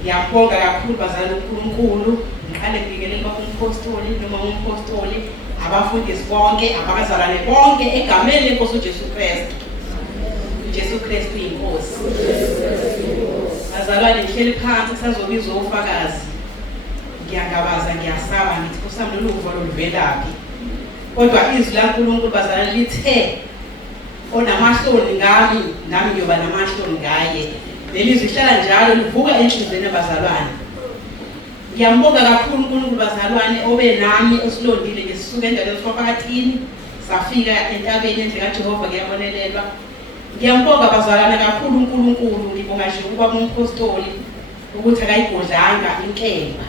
Ngiyabonga kakhulu bazali uNkulunkulu, ngiqale ngibingelela umpostoli noma umpostoli, abafundisi bonke, abazalwane bonke egameni lenkosi uJesu Kristu. uJesu Kristu inkosi. Bazalwane ngihleli phansi kusazobiza ufakazi. Ngiyangabaza, ngiyasaba ngithi kusami lolu uvo luvelaphi. Kodwa izwi laNkulunkulu bazalwane lithe onamahloni ngami, nami ngiyoba namahloni ngaye. Leli zihlala njalo livuka enhlizweni abazalwane. Ngiyambonga kakhulu uNkulunkulu bazalwane obe nami osilondile ngesisuka endaweni esiphakathini safika entabeni endle kaJehova ngiyabonelelwa. Ngiyambonga bazalwane kakhulu uNkulunkulu, ngibonga nje ukuba umpostoli ukuthi akayigodlanga inkemba.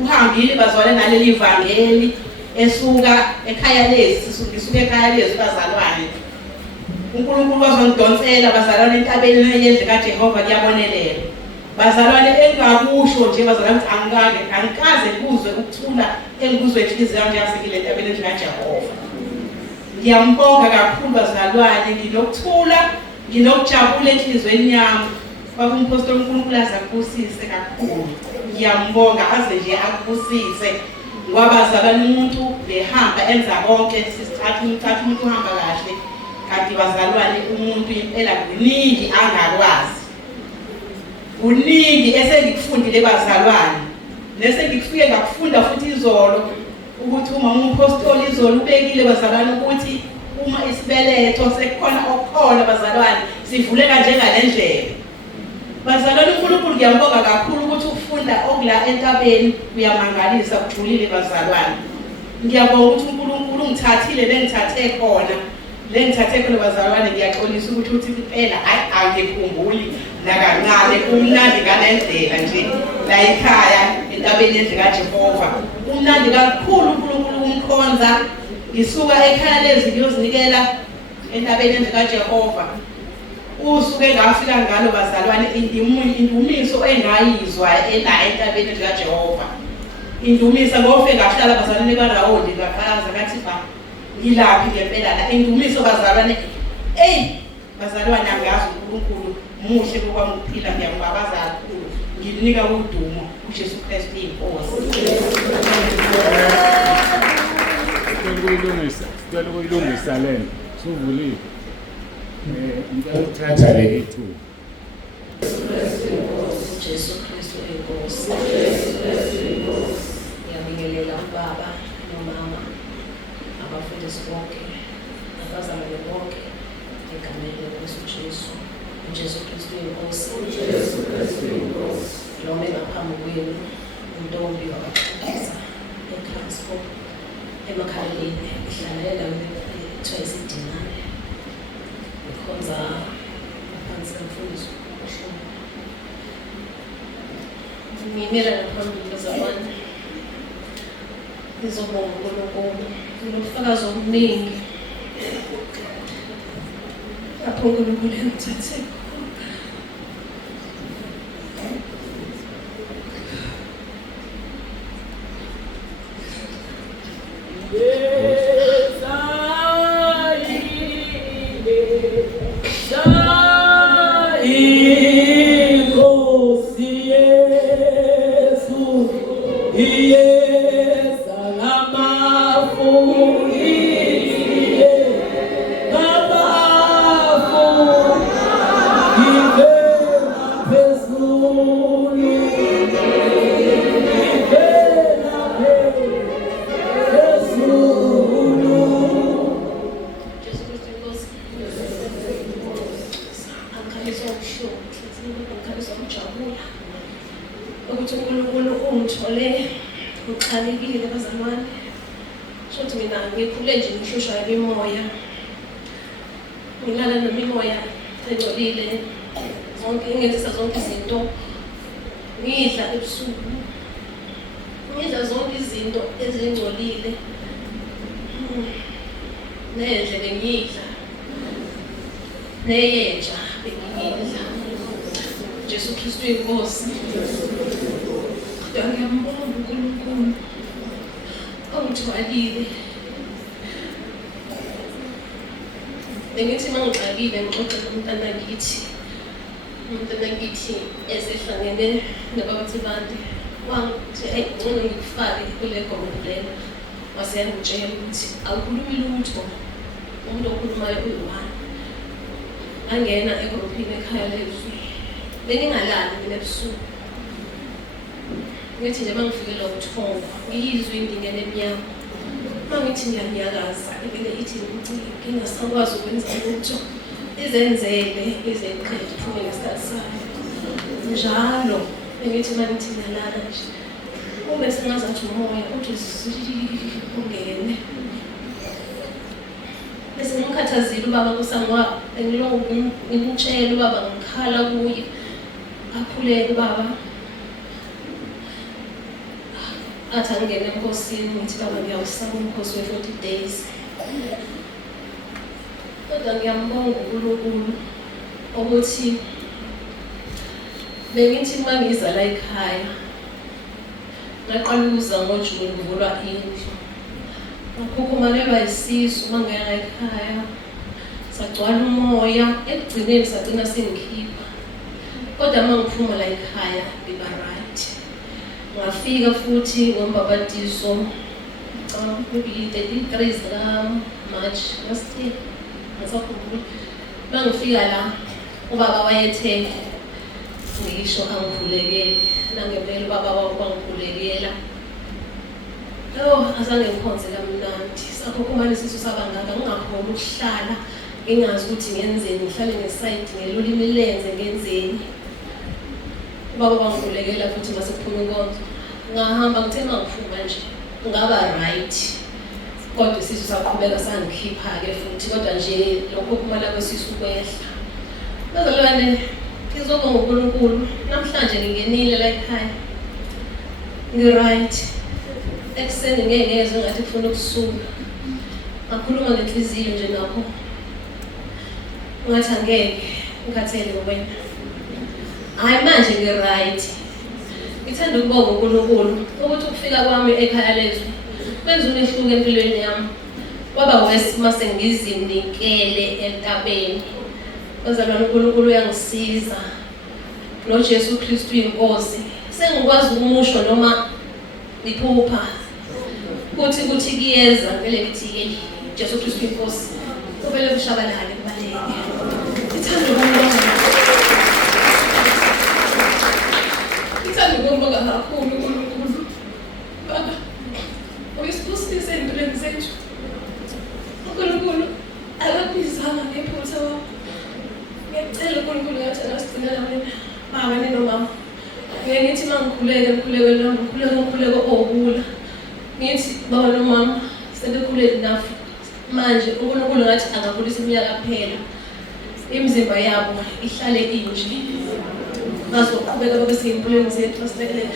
Uhambile bazalwane naleli ivangeli esuka ekhaya lezi, sisuka ekhaya lezi bazalwane. uNkulunkulu wazongidonsela bazalwane entabeni yendle kaJehova kuyabonelela. Bazalwane engakusho nje bazalwane angikaze kuzwe ukuthula engikuzwe inhliziyo yami yasekile entabeni yendle kaJehova. Ngiyambonga kakhulu bazalwane, nginokuthula, nginokujabula enhlizweni yami. Baba umpostoli uNkulunkulu azakubusise kakhulu. Ngiyambonga aze nje akubusise. Ngoba bazalwane umuntu behamba enza konke sisithatha umuntu uhamba kahle. Kanti bazalwane umuntu impela kuningi angakwazi. Kuningi esengikufundile bazalwane. Nesengikufike ngakufunda futhi izolo ukuthi uma umpostoli izolo ubekile bazalwane ukuthi uma isibeletho sekukhona okukhona bazalwane sivuleka njengalendlela. Bazalwane uNkulunkulu ngiyambonga kakhulu ukuthi ufunda okula entabeni uyamangalisa ujulile bazalwane. Ngiyabonga ukuthi uNkulunkulu ungithathile bengithathe khona. Lengithathe khona bazalwane ngiyaxolisa ukuthi impela angikhumbuli nakancane kumnandi ngalendlela nje la ekhaya entabeni yendle kaJehova. Umnandi kakhulu uNkulunkulu umkhonza. Ngisuka ekhaya lezi ngiyozinikela entabeni yendle kaJehova. Usuke ngafika ngalo bazalwane indumiso engayizwa la entabeni yendle kaJehova. Indumisa ngofike ngahlala bazalwane barawundi ngaqhaza ngathi ba ngilaphi ngempela la indumiso bazalwane. Bazalwane angazi uNkulunkulu muhle ngokwami ukuphila, ngiyambabaza kakhulu. Nginika udumo uJesu Kristu inkosi. Ukuyilungisa lento suvulile. Ngiyathatha le ithuba. Jesu Kristu inkosi. Ngiyabingelela ubaba nomama, abafundisi bonke, abazalwane bonke egameni lenkosi uJesu. uJesu Kristu inkosi. Noma ngaphambi kwenu untombi wakaXhosa eTransport emakhaleni ihlala endaweni ekuthiwa isidinane. Ikhonza phansi komfundisi uShongwe. Ngimela phambili bazalwane. Ngizobonga uNkulunkulu nobufakazi obuningi lapho uNkulunkulu engithathe khona. ukuthi uNkulunkulu ungithole ngixakekile bazalwane. Shothi mina ngikhule nje ngihlushwa imimoya. Ngilala nemimoya engcolile. Ngenzisa zonke izinto. Ngidla ebusuku. Ngidla zonke izinto ezingcolile. Nedle bengidla. Neyeja bengidla. Jesu Kristu inkosi. Ngiyambonga uNkulunkulu. Ongithwalile. Bengithi mangixakile ngixoxe nomntana ngithi. Umntana ngithi esehlangene nabathi bantu wangithi hey ngicela ngikufake kule gombo lelo. Wasengitshela ukuthi awukhulumi lutho. Umuntu okhulumayo uyi-1. Angena egrouphini ekhaya lezwi. Beningalali mina ebusuku. Ngithi nje mangifikela ubuthongo, ngiyizwe indingene eminyama. Mangithi ngiyanyakaza, ibele ithi ngingasakwazi ukwenza lutho. Izenzele, izeqede iphume ngesikhathi sayo. Njalo, bengithi mangithi ngiyalala nje. Ube sengazathi umoya uthi ungene. Bese ngimkhathazile ubaba kusangwa engiloko ngimtshela ubaba ngikhala kuye. Akhuleke ubaba. Athi angene enkosini ngithi baba ngiyawusaba umkhosi we-40 days. Kodwa ngiyambonga uNkulunkulu ukuthi bengithi uma ngiza la ekhaya ngaqala ukuza ngoJuni ngivulwa indlu. Ngakhukumalelwa isisu uma ngaya ekhaya. Sagcwala umoya ekugcineni sagcina sengikhipha. Kodwa uma ngiphuma la ekhaya ngiba right. Ngafika futhi ngombabatiso maybe 33 March last year. Ngisakhumbula. Mangifika la ubaba wayethe ngisho angikhulekele nangempela ubaba wangikhulekela. Azange ngikhonze kamnandi. Sakhukhumala isisu sabangaka ngingakhona ukuhlala ngingazi ukuthi ngenzeni ngihlale ngeside ngelolimi lenze ngenzeni. Ubaba wangikhulekela futhi masekuphuma inkonzo. Ngahamba ngithe mangiphuma nje ngaba right. Kodwa isisu saqhubeka sangikhipha ke futhi kodwa nje lokho kumala kwesisu kwehla. Bazalwane ngizobonga uNkulunkulu namhlanje ngingenile la ekhaya. Ngi-right. Ekseni ngeke ngathi kufuna ukusuka. Ngakhuluma ngenhliziyo nje nakho. Ngathi angeke ngikhathele wena. Hayi manje ngi-right. Ngithanda ukubonga uNkulunkulu ukuthi ukufika kwami ekhaya lezwi kwenza umehluko empilweni yami. Kwaba wesima sengizinikele entabeni. Bazalwane uNkulunkulu uyangisiza. NoJesu Kristu inkosi. Sengikwazi ukumusho noma iphupha. Kuthi kiyeza vele ngithi Jesu Kristu inkosi. Kumele kushabalale kubaleke. Ngithanda ukubonga. Ngithanda ukubonga kakhulu uNkulunkulu. Baba, uyisibusise empilweni zethu. uNkulunkulu akabizanga ngephutha wakho. Ngiyacela uNkulunkulu ngathi asigcinela wena. Baba nomama. Ngithi mangikhuleko obula. Ngithi baba nomama sebekhulile enough. Manje uNkulunkulu ngathi angakhulisa iminyaka kuphela. Imizimba yabo ihlale inje. Bazoqhubeka babe seyimpilweni zethu basibekele.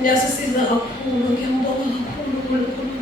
Ngiyasisiza kakhulu, ngiyambonga kakhulu uNkulunkulu.